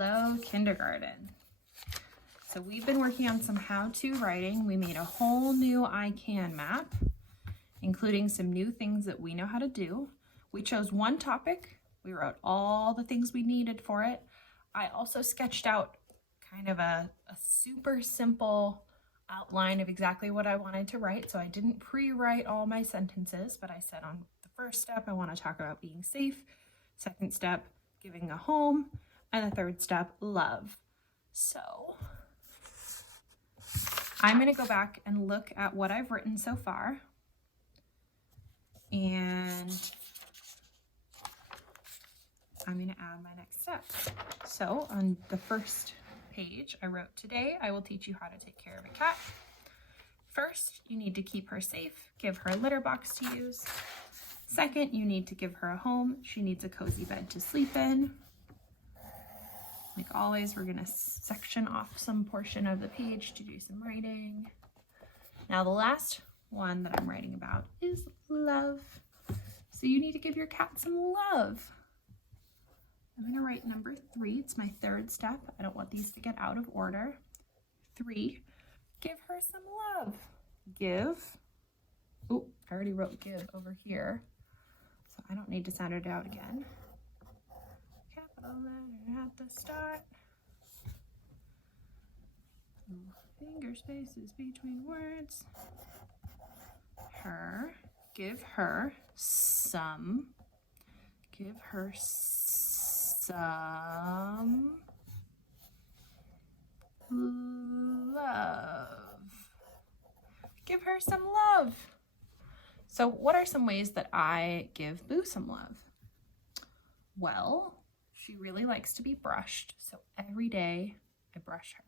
Hello, kindergarten. So we've been working on some how-to writing. We made a whole new I Can map, including some new things that we know how to do. We chose one topic. We wrote all the things we needed for it. I also sketched out kind of a super simple outline of exactly what I wanted to write. So I didn't pre-write all my sentences, but I said on the first step, I want to talk about being safe. Second step, giving a home. And the third step, love. So I'm going to go back and look at what I've written so far. And I'm going to add my next step. So on the first page, I wrote, today I will teach you how to take care of a cat. First, you need to keep her safe. Give her a litter box to use. Second, you need to give her a home. She needs a cozy bed to sleep in. Like always, we're gonna section off some portion of the page to do some writing. Now the last one that I'm writing about is love. So you need to give your cat some love. I'm gonna write number 3. It's my third step. I don't want these to get out of order. 3, give her some love. Give. Oh, I already wrote give over here, so I don't need to sound it out again. Capital letter at the start. Finger spaces between words. Her. Give her some. Give her some love. Give her some love. So what are some ways that I give Boo some love? Well, she really likes to be brushed, so every day I brush her.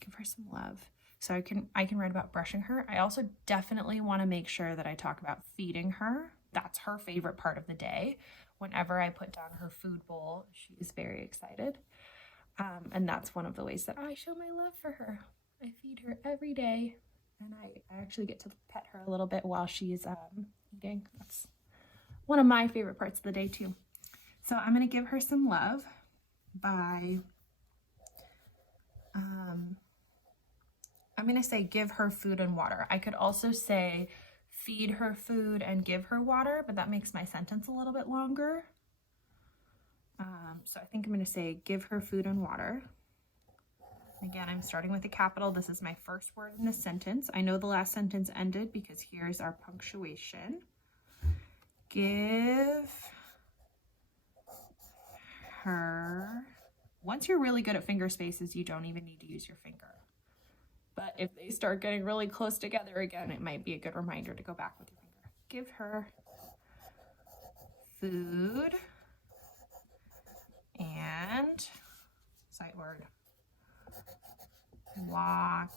Give her some love. So I can write about brushing her. I also definitely want to make sure that I talk about feeding her. That's her favorite part of the day. Whenever I put down her food bowl, she is very excited. And that's one of the ways that I show my love for her. I feed her every day, and I actually get to pet her a little bit while she's eating. That's one of my favorite parts of the day too. So I'm going to give her some love by, I'm going to say give her food and water. I could also say feed her food and give her water, but that makes my sentence a little bit longer. So I think I'm going to say give her food and water. Again, I'm starting with a capital. This is my first word in the sentence. I know the last sentence ended because here's our punctuation. Give her. Once you're really good at finger spaces, you don't even need to use your finger. But if they start getting really close together again, it might be a good reminder to go back with your finger. Give her food and sight word water.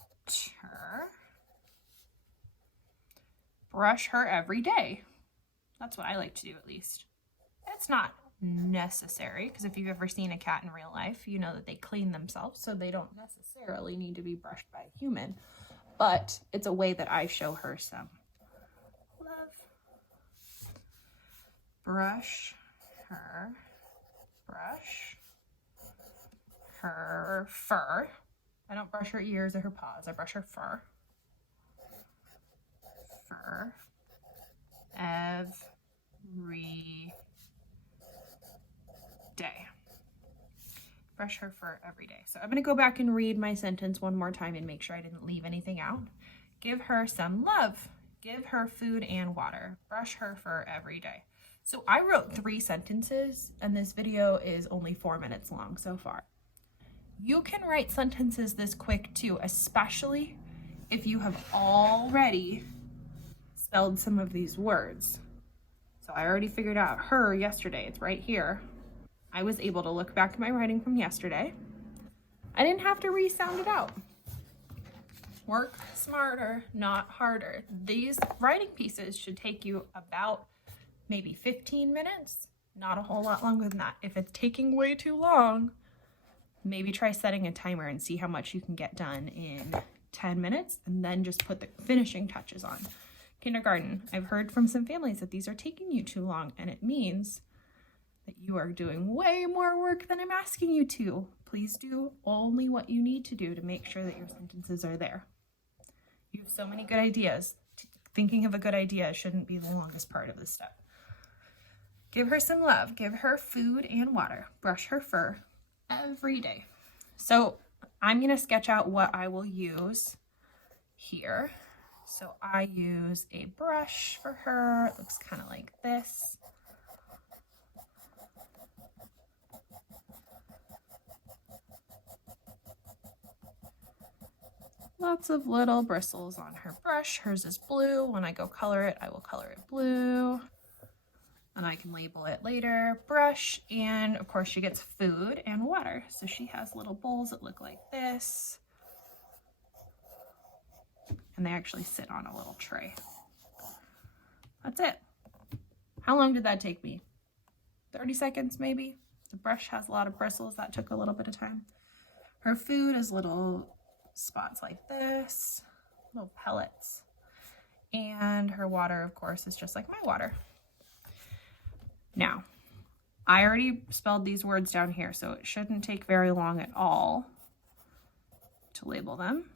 Brush her every day. That's what I like to do, at least. It's not necessary, because if you've ever seen a cat in real life, you know that they clean themselves, so they don't necessarily need to be brushed by a human. But it's a way that I show her some love. Brush her fur. I don't brush her ears or her paws. I brush her fur. Fur. Every day. Brush her fur every day. So I'm going to go back and read my sentence one more time and make sure I didn't leave anything out. Give her some love. Give her food and water. Brush her fur every day. So I wrote 3 sentences, and this video is only 4 minutes long so far. You can write sentences this quick too, especially if you have already spelled some of these words. So I already figured out her yesterday. It's right here. I was able to look back at my writing from yesterday. I didn't have to re-sound it out. Work smarter, not harder. These writing pieces should take you about maybe 15 minutes, not a whole lot longer than that. If it's taking way too long, maybe try setting a timer and see how much you can get done in 10 minutes, and then just put the finishing touches on. Kindergarten, I've heard from some families that these are taking you too long, and it means that you are doing way more work than I'm asking you to. Please do only what you need to do to make sure that your sentences are there. You have so many good ideas. Thinking of a good idea shouldn't be the longest part of this step. Give her some love. Give her food and water. Brush her fur every day. So I'm going to sketch out what I will use here. So I use a brush for her. It looks kind of like this. Lots of little bristles on her brush. Hers is blue. When I go color it, I will color it blue. And I can label it later. Brush, and of course she gets food and water. So she has little bowls that look like this. And they actually sit on a little tray. That's it. How long did that take me? 30 seconds maybe? The brush has a lot of bristles. That took a little bit of time. Her food is little spots like this, little pellets. And her water, of course, is just like my water. Now, I already spelled these words down here, so it shouldn't take very long at all to label them.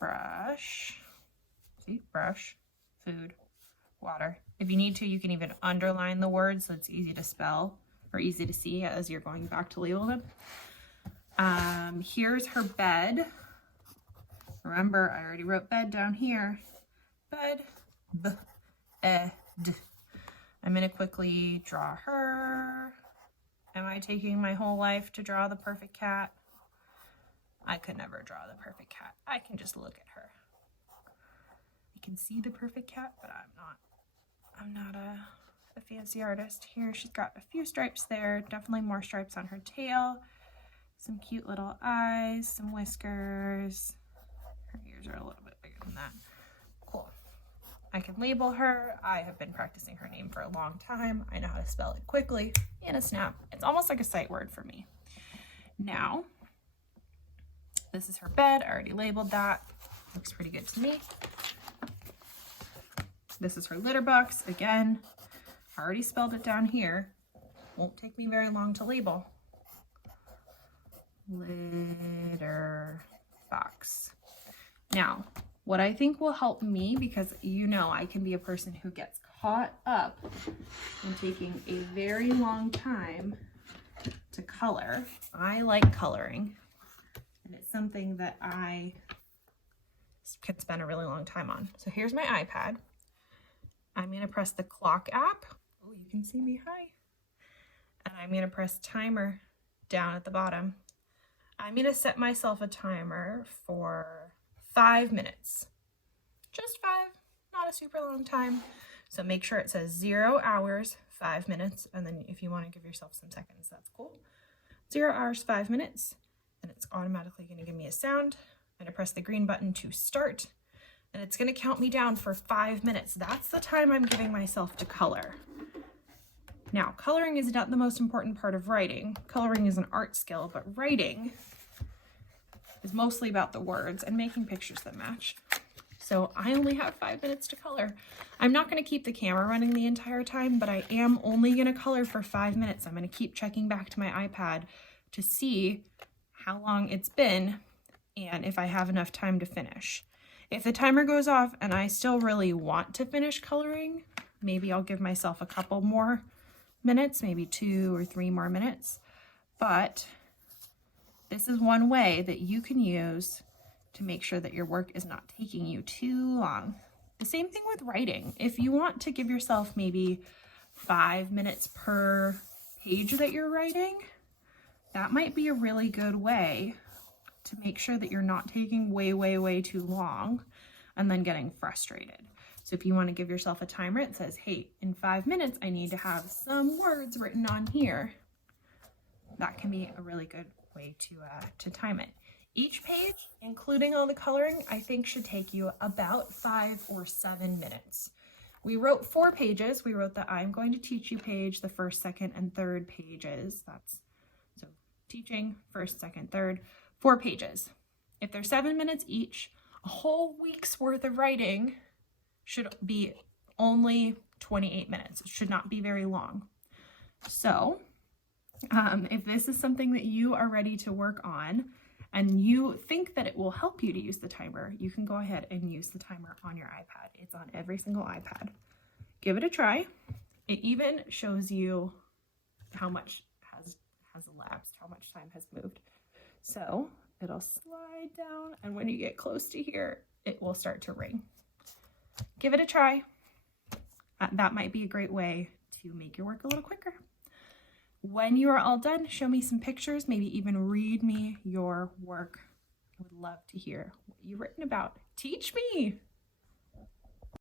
Brush, see, brush, food, water. If you need to, you can even underline the words so it's easy to spell or easy to see as you're going back to label them. Here's her bed. Remember, I already wrote bed down here. Bed, bed. I'm going to quickly draw her. Am I taking my whole life to draw the perfect cat? I could never draw the perfect cat. I can just look at her. I can see the perfect cat, but I'm not a fancy artist. Here she's got a few stripes there, definitely more stripes on her tail. Some cute little eyes, some whiskers. Her ears are a little bit bigger than that. Cool. I can label her. I have been practicing her name for a long time. I know how to spell it quickly in a snap. It's almost like a sight word for me. Now, this is her bed. I already labeled that. Looks pretty good to me. This is her litter box. Again, I already spelled it down here. Won't take me very long to label. Litter box. Now, what I think will help me, because you know I can be a person who gets caught up in taking a very long time to color. I like coloring, and it's something that I can spend a really long time on. So here's my iPad. I'm going to press the clock app. Oh, you can see me. Hi. And I'm going to press timer down at the bottom. I'm going to set myself a timer for 5 minutes. Just 5, not a super long time. So make sure it says 0 hours, 5 minutes. And then if you want to give yourself some seconds, that's cool. 0 hours, 5 minutes. And it's automatically going to give me a sound. I'm going to press the green button to start. And it's going to count me down for 5 minutes. That's the time I'm giving myself to color. Now, coloring is not the most important part of writing. Coloring is an art skill, but writing is mostly about the words and making pictures that match. So I only have 5 minutes to color. I'm not going to keep the camera running the entire time, but I am only going to color for 5 minutes. I'm going to keep checking back to my iPad to see how long it's been and if I have enough time to finish. If the timer goes off and I still really want to finish coloring, maybe I'll give myself a couple more minutes, maybe 2 or 3 more minutes. But this is one way that you can use to make sure that your work is not taking you too long. The same thing with writing. If you want to give yourself maybe 5 minutes per page that you're writing, that might be a really good way to make sure that you're not taking way too long and then getting frustrated. So if you want to give yourself a timer, it says, hey, in 5 minutes, I need to have some words written on here. That can be a really good way to time it. Each page, including all the coloring, I think should take you about 5 or 7 minutes. We wrote 4 pages. We wrote the I'm going to teach you page, the first, second, and third pages. That's so teaching, first, second, third, 4 pages. If they're 7 minutes each, a whole week's worth of writing should be only 28 minutes. It should not be very long. So if this is something that you are ready to work on and you think that it will help you to use the timer, you can go ahead and use the timer on your iPad. It's on every single iPad. Give it a try. It even shows you how much has elapsed, how much time has moved. So it'll slide down, and when you get close to here, it will start to ring. Give it a try. That might be a great way to make your work a little quicker. When you are all done, show me some pictures, maybe even read me your work. I would love to hear what you've written about. Teach me.